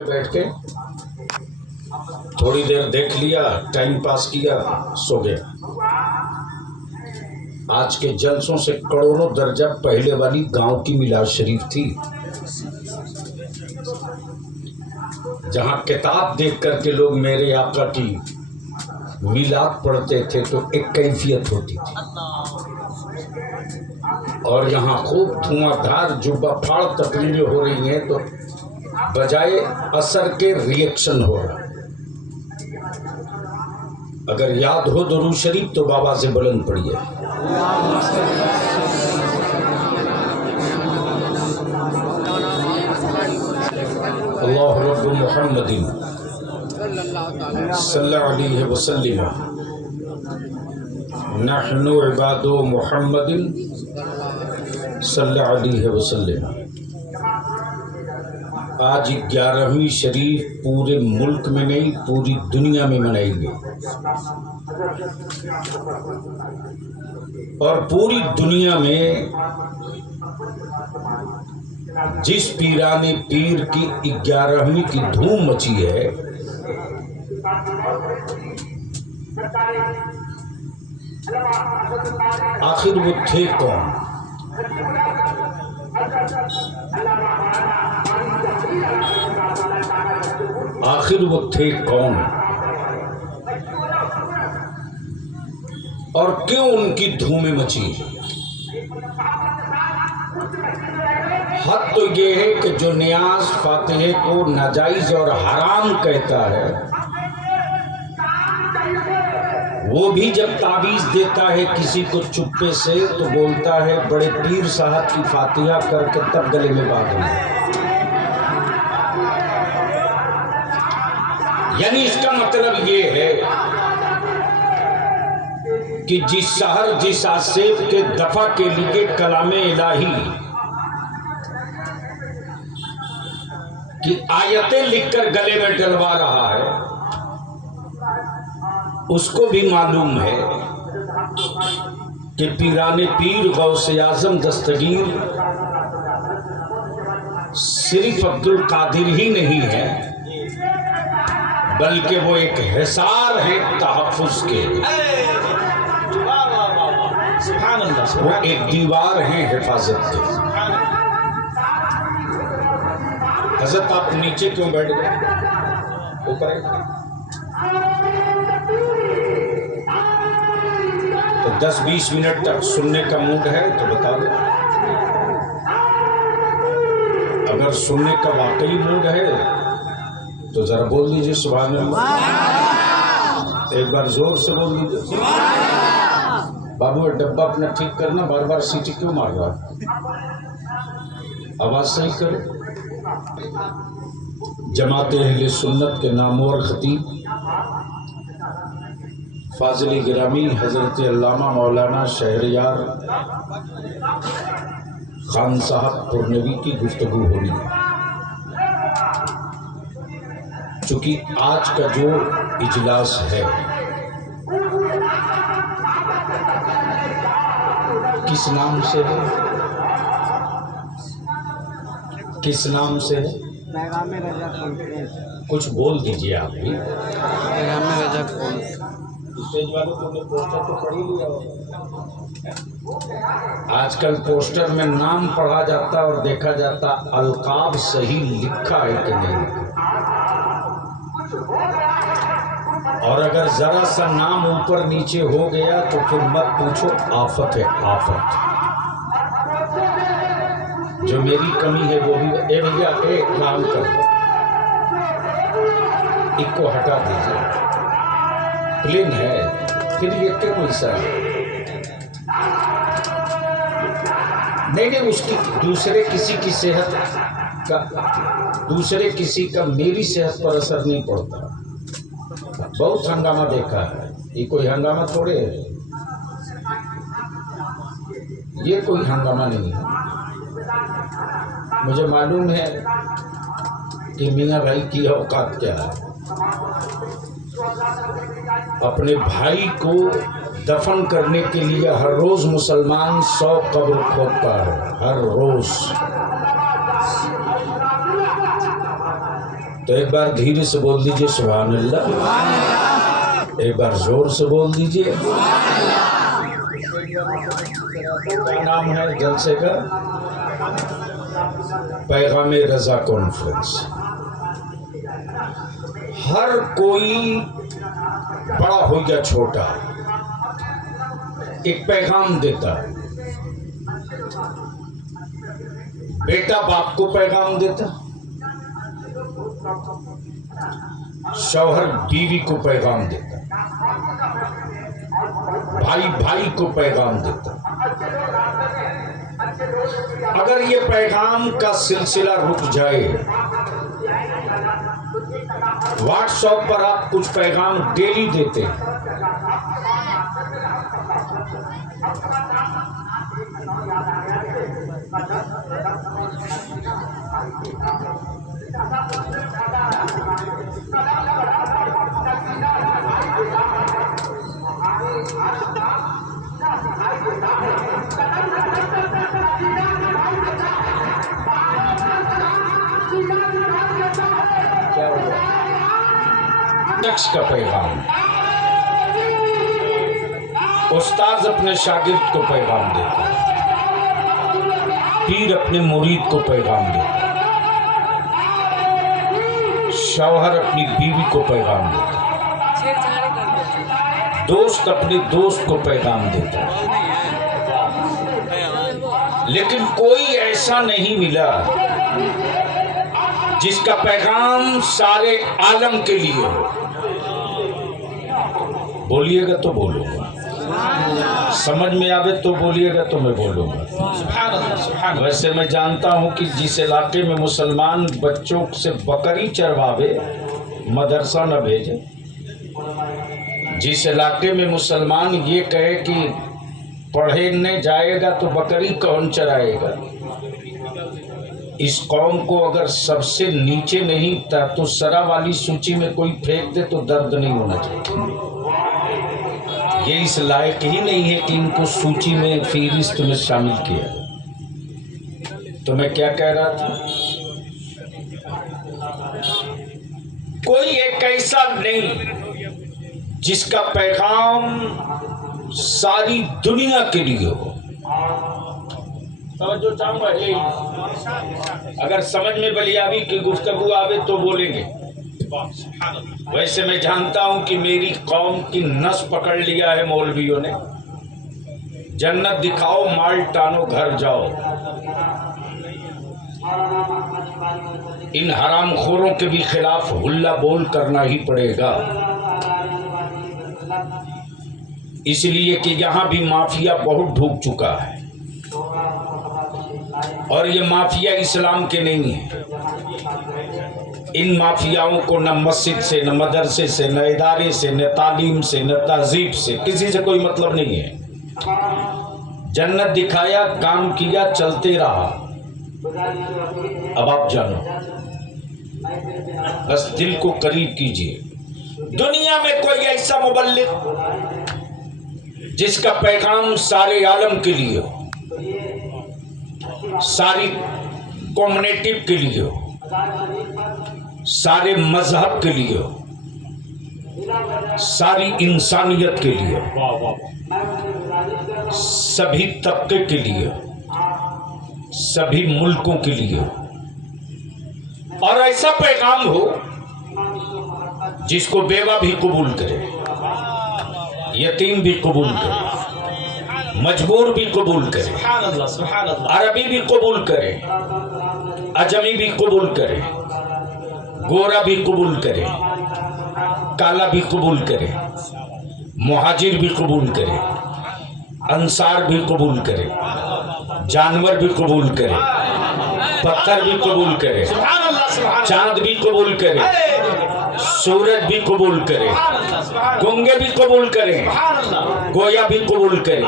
बैठ के थोड़ी देर देख लिया, टाइम पास किया, सो गया। आज के जलसों से करोड़ों दर्जा पहले वाली गांव की मिलाद शरीफ थी, जहां किताब देख करके लोग मेरे आका की मिलाद पढ़ते थे तो एक कैफियत होती थी, और यहाँ खूब धुआंधार जुब्बा फाड़ तकरीरें हो रही हैं तो बजाय असर के रिएक्शन हो रहा है। अगर याद हो दुरूद शरीफ तो बाबा से बुलंद पढ़िए। अल्लाह रब्बु मुहम्मदिन सल्लल्लाहु अलैहि वसल्लम नहनु इबादु मुहम्मदिन सल्लल्लाहु अलैहि वसल्लम। आज 11वीं शरीफ पूरे मुल्क में नहीं पूरी दुनिया में मनाई गई, और पूरी दुनिया में जिस पीराने पीर की 11वीं की धूम मची है, आखिर वो थे कौन? आखिर वो थे कौन और क्यों उनकी धूमें मची? हद तो ये है कि जो नियाज फातिहे को नाजायज और हराम कहता है, वो भी जब ताबीज देता है किसी को चुप्पे से तो बोलता है बड़े पीर साहब की फातिहा करके तब गले में बांधना। यानी इसका मतलब ये है कि जिस शहर जिस आसेब के दफा के लिए कलामे इलाही की आयतें लिखकर गले में डलवा रहा है, उसको भी मालूम है कि पीराने पीर गौसे आजम दस्तगीर सिर्फ अब्दुल कादिर ही नहीं है, बल्कि वो एक हिसार है तहफ़्फ़ुज़ के, वो एक दीवार है हिफाजत के। हज़रत आप नीचे क्यों बैठ गए? ऊपर तो 10-20 मिनट तक सुनने का मूड है तो बता दो। अगर सुनने का वाकई मूड है तो जरा बोल दीजिए सुभान अल्लाह। एक बार जोर से बोल दीजिए। बाबू डब्बा अपना ठीक करना, बार बार सीटी क्यों मार रहा? आवाज सही करो। जमात अहले सुन्नत के नामवर खतीब फाजिल गिरामी हजरत अल्लामा मौलाना शहरयार खान साहब पुरनवी की गुफ्तगू होनी है। चूंकि आज का जो इजलास है किस नाम से है? किस नाम से है? पैगाम रजा कॉन्फ्रेंस। कुछ बोल दीजिए आप भी। पैगाम रजा कॉन्फ्रेंस। स्टेज वालों को पोस्टर तो पढ़ ही लिया होगा। आजकल पोस्टर में नाम पढ़ा जाता और देखा जाता अलकाब सही लिखा है कि नहीं, और अगर जरा सा नाम ऊपर नीचे हो गया तो फिर मत पूछो, आफत है आफत। जो मेरी कमी है वो भी ए भैया एक काम कर दो, इसको हटा दीजिए, प्लेन है, फिर ये क्यों ऐसा है? नहीं, उसकी दूसरे किसी की सेहत का, दूसरे किसी का मेरी सेहत पर असर नहीं पड़ता। बहुत हंगामा देखा है, ये कोई हंगामा थोड़े है, ये कोई हंगामा नहीं है। मुझे मालूम है कि मियाँ भाई की औकात क्या है। अपने भाई को दफन करने के लिए हर रोज मुसलमान 100 कब्र खोदता है, हर रोज। तो एक बार धीरे से बोल दीजिए सुभान अल्लाह, एक बार जोर से बोल दीजिए। क्या नाम है जलसे का? पैगाम रजा कॉन्फ्रेंस। हर कोई बड़ा हो या छोटा एक पैगाम देता है। बेटा बाप को पैगाम देता, शौहर बीवी को पैगाम देता, भाई भाई को पैगाम देता। अगर ये पैगाम का सिलसिला रुक जाए, व्हाट्सएप पर आप कुछ पैगाम डेली देते हैं, शख्स का पैगाम, उस्ताद अपने शागिर्द को पैगाम देता, पीर अपने मुरीद को पैगाम देता, शौहर अपनी बीवी को पैगाम देता, दोस्त अपने दोस्त को पैगाम देता। लेकिन कोई ऐसा नहीं मिला जिसका पैगाम सारे आलम के लिए हो। बोलिएगा तो बोलूंगा, समझ में आवे तो बोलिएगा तो मैं बोलूंगा। वैसे मैं जानता हूं कि जिस इलाके में मुसलमान बच्चों से बकरी चरवावे मदरसा न भेजे, जिस इलाके में मुसलमान ये कहे कि पढ़ने जाएगा तो बकरी कौन चराएगा, इस कौम को अगर सबसे नीचे नहीं था तो सरा वाली सूची में कोई फेंक दे तो दर्द नहीं होना चाहिए। ये इस लायक ही नहीं है कि इनको सूची में फहरिस्त में शामिल किया। तो मैं क्या कह रहा था, कोई एक ऐसा नहीं जिसका पैगाम सारी दुनिया के लिए हो। जो चाहूंगा अगर समझ में बलियाबी की गुफ्तगू आवे तो बोलेंगे। वैसे मैं जानता हूं कि मेरी कौम की नस पकड़ लिया है मौलवियों ने। जन्नत दिखाओ माल टानो घर जाओ, इन हरामखोरों के भी खिलाफ हुल्ला बोल करना ही पड़ेगा, इसलिए कि यहां भी माफिया बहुत ढूक चुका है और ये माफिया इस्लाम के नहीं है। इन माफियाओं को न मस्जिद से, न मदरसे से, न इदारे से, न तालीम से, न तहजीब से, किसी से कोई मतलब नहीं है। जन्नत दिखाया, काम किया, चलते रहा। अब आप जानो, बस दिल को करीब कीजिए। दुनिया में कोई ऐसा मुबल्लिग जिसका पैगाम सारे आलम के लिए हो, सारी कम्युनिटी के लिए हो, सारे मजहब के लिए हो, सारी इंसानियत के लिए हो, सभी तबके के लिए हो, सभी मुल्कों के लिए हो, और ऐसा पैगाम हो जिसको बेवा भी कबूल करे, यतीम भी कबूल करे, मजबूर भी कबूल करे, अरबी भी कबूल करे, अजमी भी कबूल करे, गोरा भी कबूल करे, काला भी कबूल करे, मुहाजिर भी कबूल करे, अंसार भी कबूल करे, जानवर भी कबूल करे, पत्थर भी कबूल करे, चांद भी कबूल करे, सूरज भी कबूल करे, गूंगे भी कबूल करे, गोया भी कबूल करे।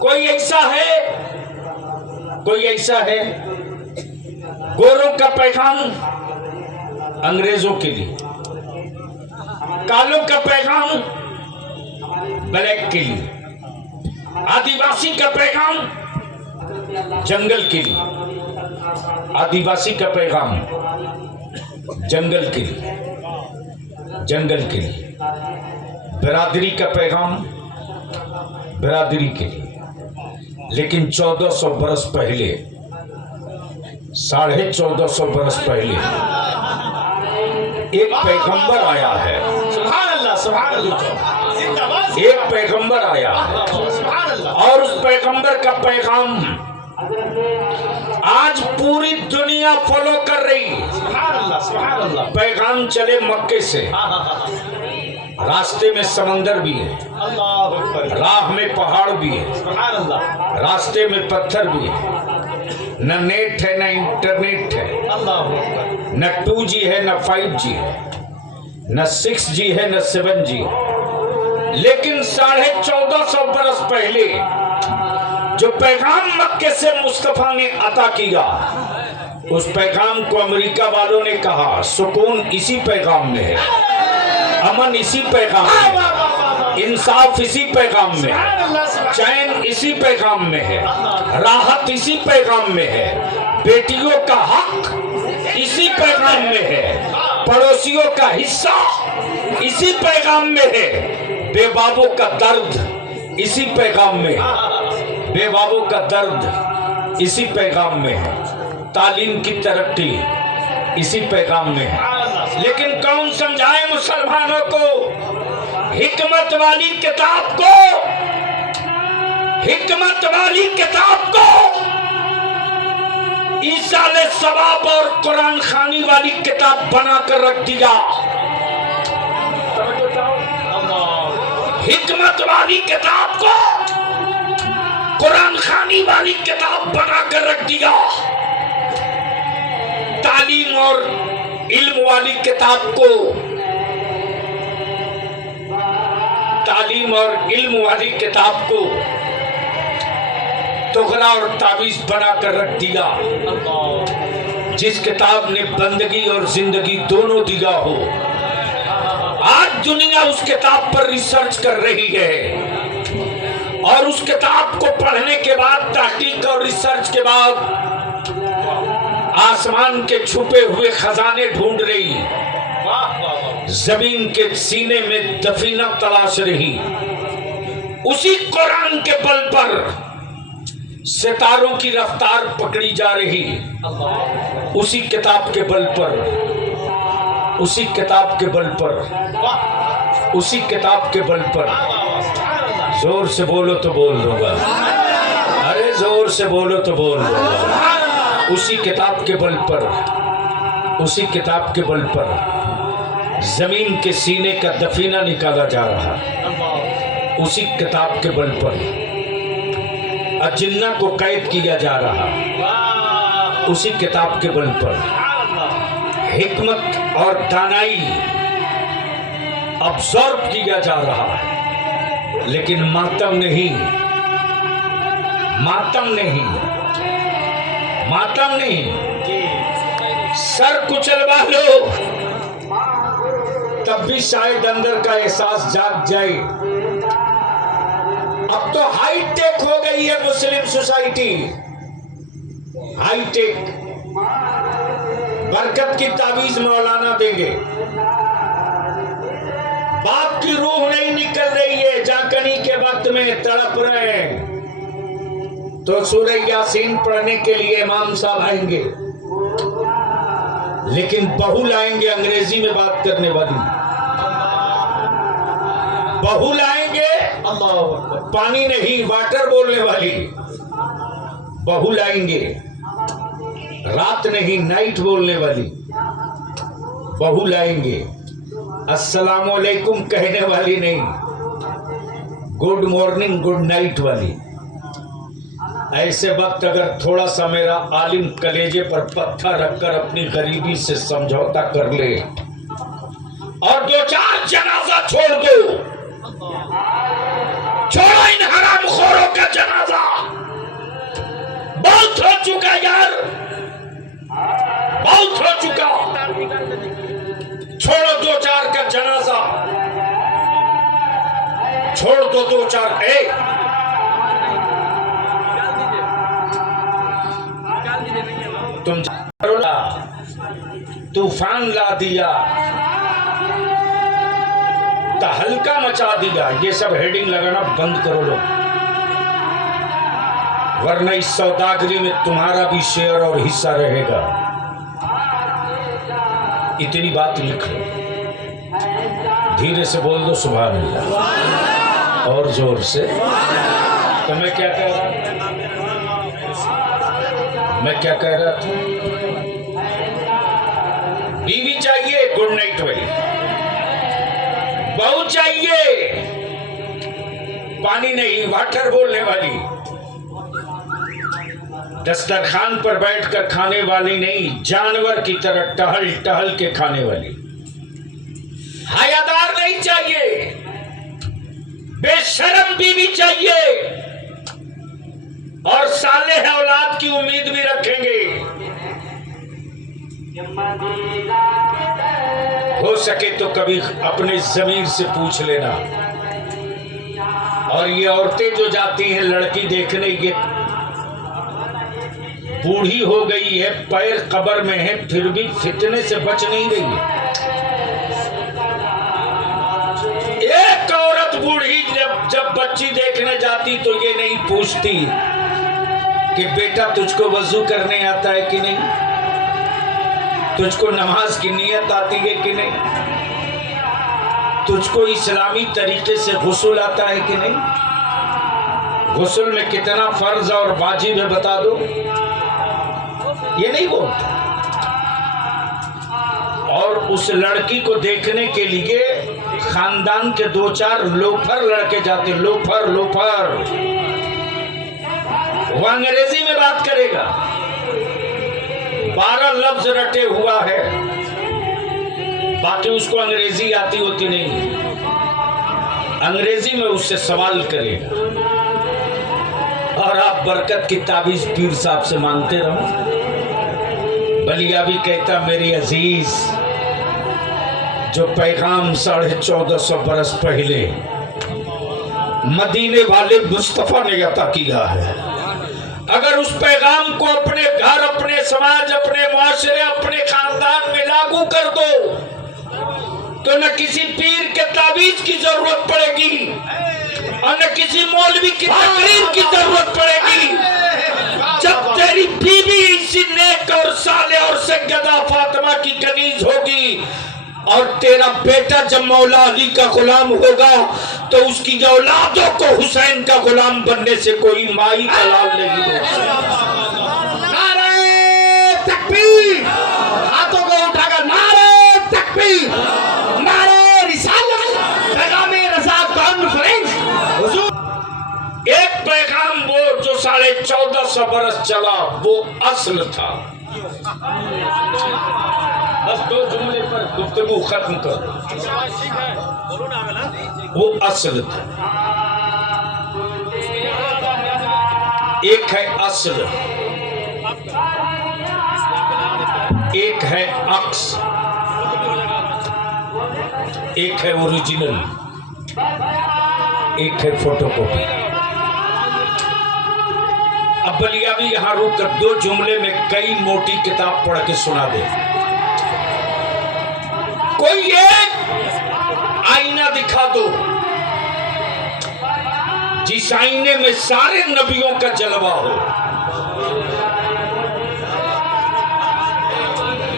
कोई ऐसा है, कोई ऐसा है? गोरों का पैगाम अंग्रेजों के लिए, कालों का पैगाम ब्लैक के लिए, आदिवासी का पैगाम जंगल के लिए, आदिवासी का पैगाम जंगल के लिए, जंगल के लिए, बिरादरी का पैगाम बिरादरी के लिए। लेकिन 1400 बरस पहले, 1450 बरस पहले एक पैगंबर आया है। सुभान अल्लाह, सुभान अल्लाह, जिंदाबाद। एक पैगंबर आया है सुभान अल्लाह। और उस पैगंबर का पैगाम आज पूरी दुनिया फॉलो कर रही है। सुभान अल्लाह, सुभान अल्लाह। पैगाम चले मक्के से, रास्ते में समंदर भी है, अल्लाह अकबर। राह में पहाड़ भी है, सुभान अल्लाह, रास्ते में पत्थर भी है, न नेट है न इंटरनेट है, अल्लाह अकबर। न 2G है न 5G है, न 6G है न 7G है। लेकिन 1450 बरस पहले जो पैगाम मक्के से मुस्तफा ने अता किया, उस पैगाम को अमेरिका वालों ने कहा सुकून इसी पैगाम में है, अमन इसी पैगाम में है, इंसाफ इसी पैगाम में है, चैन इसी पैगाम में है, राहत इसी पैगाम में है, बेटियों का हक इसी पैगाम में है, पड़ोसियों का हिस्सा इसी पैगाम में है, बेबाबों का दर्द इसी पैगाम में है, बेबाबों का दर्द इसी पैगाम में है, तालीम की तरक्की इसी पैगाम में है। लेकिन कौन समझाए मुसलमानों को हिकमत वाली किताब को, हिकमत वाली किताब को ईसाले सवाब और कुरान खानी वाली किताब बना कर रख दिया। हिकमत वाली किताब को कुरान खानी वाली किताब बना कर रख दिया। तालीम और इल्म वाली किताब को, तालीम और इल्म वाली किताब को तोगरा और तावीज बना कर रख दिया। जिस किताब ने बंदगी और जिंदगी दोनों दिया हो, आज दुनिया उस किताब पर रिसर्च कर रही है और उस किताब को पढ़ने के बाद, तहकीक और रिसर्च के बाद आसमान के छुपे हुए खजाने ढूंढ रही, जमीन के सीने में दफीना तलाश रही। उसी कुरान के बल पर सितारों की रफ्तार पकड़ी जा रही, उसी किताब के बल पर, उसी किताब के बल पर, उसी किताब के बल पर। जोर से बोलो तो बोल दूंगा, अरे जोर से बोलो तो बोल दूंगा। उसी किताब के बल पर, उसी किताब के बल पर जमीन के सीने का दफीना निकाला जा रहा, उसी किताब के बल पर अजिन्ना को कैद किया जा रहा, उसी किताब के बल पर हिकमत और दानाई अब्सॉर्ब किया जा रहा है। लेकिन मातम नहीं, मातम नहीं, मातम नहीं, सर कुचलवा लो तब भी शायद अंदर का एहसास जाग जाए। अब तो हाईटेक हो गई है मुस्लिम सोसाइटी, हाईटेक। बरकत की तावीज मौलाना देंगे, बाप की रूह नहीं निकल रही है, जाकनी के वक्त में तड़प रहे हैं तो सूरह यासीन पढ़ने के लिए इमाम साहब आएंगे, लेकिन बहू लाएंगे अंग्रेजी में बात करने वाली, बहू लाएंगे पानी नहीं वाटर बोलने वाली, बहू लाएंगे रात नहीं नाइट बोलने वाली, बहू लाएंगे अस्सलाम वालेकुम कहने वाली नहीं, गुड मॉर्निंग गुड नाइट वाली। ऐसे वक्त अगर थोड़ा सा मेरा आलिम कलेजे पर पत्थर रखकर अपनी गरीबी से समझौता कर ले और दो चार जनाजा छोड़ दो, छोड़ो इन हरामखोरों का जनाजा, बहुत हो चुका यार, बहुत हो चुका। छोड़ो दो चार का जनाजा, छोड़ दो दो चार। तुम तूफान ला दिया, तहलका मचा दिया। ये सब हेडिंग लगाना बंद करो लोग, वरना इस सौदागरी में तुम्हारा भी शेयर और हिस्सा रहेगा। इतनी बात लिख लो, धीरे से बोल दो सुभान अल्लाह, और जोर से। तो मैं क्या कह रहा था? मैं क्या कह रहा था? बीवी चाहिए गुड नाइट वाली, बहू चाहिए पानी नहीं वाटर बोलने वाली, दस्तरखान पर बैठकर खाने वाली नहीं, जानवर की तरह टहल टहल के खाने वाली। हयादार नहीं चाहिए, बेशर्म बीवी चाहिए, और सालेह औलाद की उम्मीद भी रखेंगे। हो सके तो कभी अपने जमीर से पूछ लेना। और ये औरतें जो जाती हैं लड़की देखने, ये बूढ़ी हो गई है, पैर कब्र में है, फिर भी फितने से बच नहीं रही है। एक औरत बूढ़ी जब बच्ची देखने जाती तो ये नहीं पूछती कि बेटा तुझको वजू करने आता है कि नहीं, तुझको नमाज की नियत आती है कि नहीं, तुझको इस्लामी तरीके से गुस्ल आता है कि नहीं, गुस्ल में कितना फर्ज और वाजिब है बता दो, ये नहीं बोलता। और उस लड़की को देखने के लिए खानदान के 2-4 लोफर लड़के जाते, लोफर लोफर। वो अंग्रेजी में बात करेगा, 12 लफ्ज रटे हुआ है, बाकी उसको अंग्रेजी आती होती नहीं, अंग्रेजी में उससे सवाल करेगा। और आप बरकत की ताबीज पीर साहब से मांगते रहो। बलिया भी कहता मेरी अजीज, जो पैगाम 1450 बरस पहले मदीने वाले मुस्तफा ने अता किया है, अगर उस पैगाम को अपने घर, अपने समाज, अपने मुआशरे, अपने खानदान में लागू कर दो तो न किसी पीर के ताबीज की जरूरत पड़ेगी और न किसी मौलवी की तकरीर की जरूरत पड़ेगी। जब तेरी बीवी इसी नेक और साले और सैयदा फातिमा की कनीज होगी और तेरा बेटा जब मौला अली का गुलाम होगा तो उसकी औलादों को हुसैन का गुलाम बनने से कोई माई का लाल नहीं होगा। नारे तकबीर, हाथों को उठाकर नारे तकबीर, नारे रिसालत, पैगामे रज़ा कॉन्फ्रेंस। एक पैगाम वो जो 1450 बरस चला वो असल था। बस 2 जुमले पर गुफ्तगू खत्म कर, वो असल था। एक है असल, एक है अक्स, एक है ओरिजिनल, एक है फोटोकॉपी। अब बलिया भी यहां रुक कर 2 जुमले में कई मोटी किताब पढ़ के सुना दे। कोई एक आईना दिखा दो जिस आईने में सारे नबियों का जलवा हो।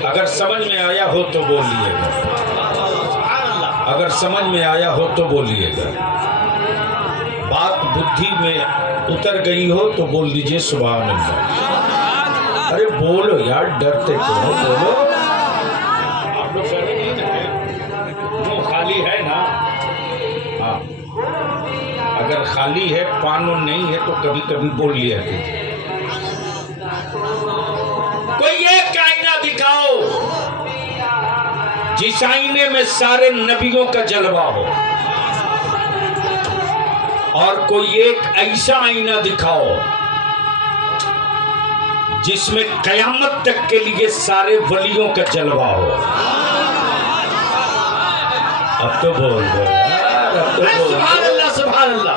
अगर समझ में आया हो तो बोलिएगा, अगर समझ में आया हो तो बोलिएगा, बात बुद्धि में उतर गई हो तो बोल दीजिए सुभान अल्लाह। अरे बोलो यार, डरते क्यों, बोलो। आप लोग मुंह खाली है ना? हाँ, अगर खाली है, पान नहीं है तो कभी कभी बोल लिया कीजिए। कोई एक आईना दिखाओ जिस आईने में सारे नबियों का जलवा हो, और कोई एक ऐसा आईना दिखाओ जिसमें कयामत तक के लिए सारे वलियों का जलवा हो। अब तो बोल दो यार, अब तो बोल। सुभान अल्लाह, सुभान अल्लाह।